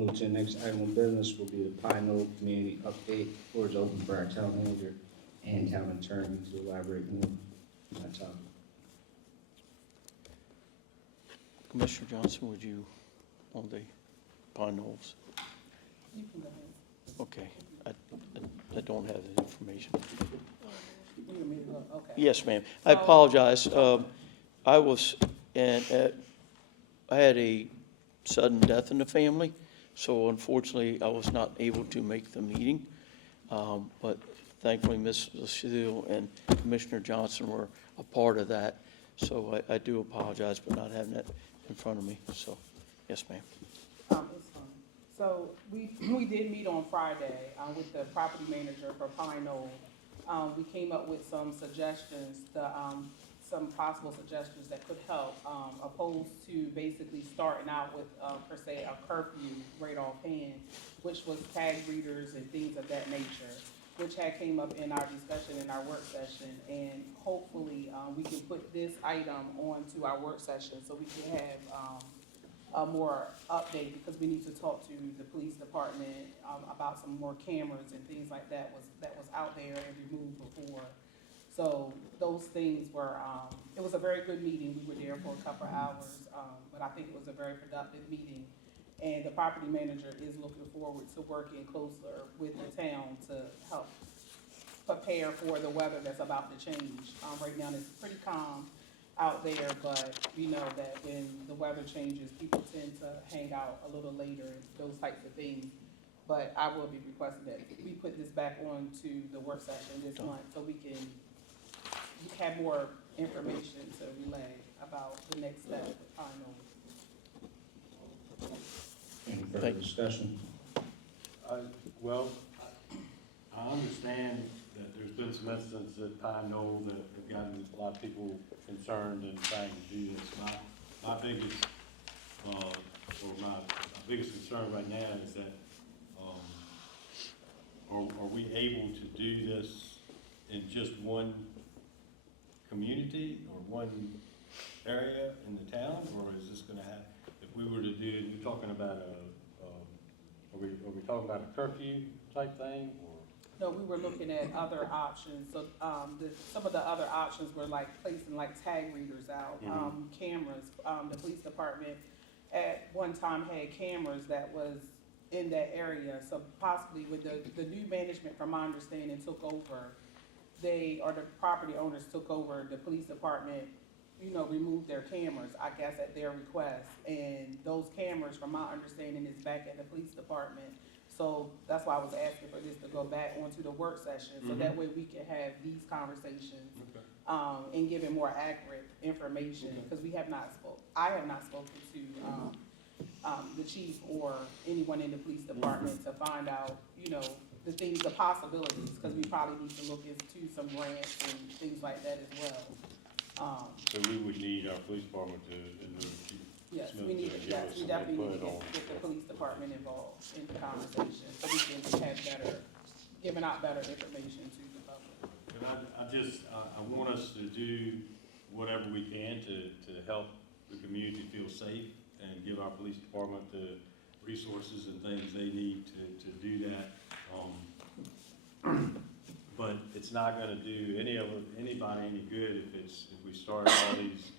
Move to the next item of business will be the Pine Knoll Community Update. Floor is open for our town manager and town attorney to elaborate more on that topic. Commissioner Johnson, would you, on the Pine Knolls? You can go ahead. Okay, I don't have the information. You want me to go? Okay. Yes, ma'am. I So- apologize. I was, I had a sudden death in the family, so unfortunately, I was not able to make the meeting. But thankfully, Ms. Lucille and Commissioner Johnson were a part of that. So I do apologize for not having that in front of me. So, yes, ma'am. It's fine. So we did meet on Friday, with the property manager for Pine Knoll. We came up with some suggestions, some possible suggestions that could help, opposed to basically starting out with, per se, a curfew right offhand, which was tag readers and things of that nature, which had came up in our discussion in our work session. And hopefully, we can put this item onto our work session so we can have, a more update, because we need to talk to the police department, about some more cameras and things like that was out there and removed before. So those things were, it was a very good meeting. We were there for a couple of hours, but I think it was a very productive meeting. And the property manager is looking forward to working closer with the town to help prepare for the weather that's about to change. Right now it's pretty calm out there, but we know that when the weather changes, people tend to hang out a little later and those types of things. But I will be requesting that we put this back on to the work session this month so we can have more information to relay about the next step with Pine Knoll. Any further Thank you. discussion? Well, I understand that there's been some instances at Pine Knoll that have gotten a lot of people concerned and trying to do this. My biggest, my biggest concern right now is that, are we able to do this in just one community or one area in the town, or is this gonna have, if we were to do, you're talking about are we talking about a curfew type thing, or? No, we were looking at other options. So, some of the other options were like placing like tag readers out, cameras. The police department at one time had cameras that was in that area. So possibly with the new management, from my understanding, took over, the property owners took over the police department, removed their cameras, I guess at their request. And those cameras, from my understanding, is back at the police department. So that's why I was asking for this to go back onto the work session, so that way we can have these conversations, and give it more accurate information, because I have not spoken to, the chief or anyone in the police department to find out, the possibilities, because we probably need to look into some grants and things like that as well. So we would need our police department to, Yes, Smith we need, to give yes, us we some definitely need to input get the police department involved in the conversation, so we can have giving out better information to the public. but I want us to do whatever we can to help the community feel safe and give our police department the resources and things they need to do that. But it's not gonna do anybody any good if we start all these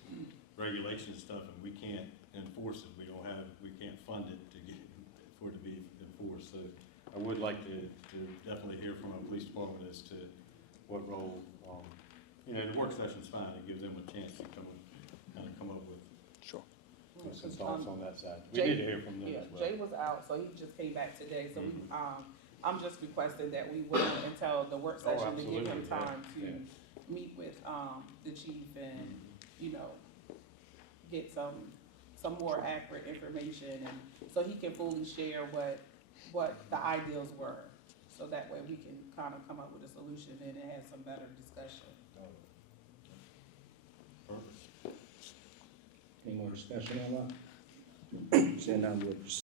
regulations and stuff and we can't enforce it. We can't fund it for it to be enforced. So I would like to definitely hear from our police department as to what role, the work session's fine. It gives them a chance to come up with Sure. some thoughts on that side. We Jay- need to hear from them Yeah, as well. Jay was out, so he just came back today, so I'm just requesting that we wait until the work Oh, session to give him absolutely, yeah, time yeah. to meet with, the chief and, get some more accurate information, and so he can fully share what the ideals were. So that way we can kind of come up with a solution and have some better discussion. Perfect. Any more discussion on that? Seeing none, we'll proceed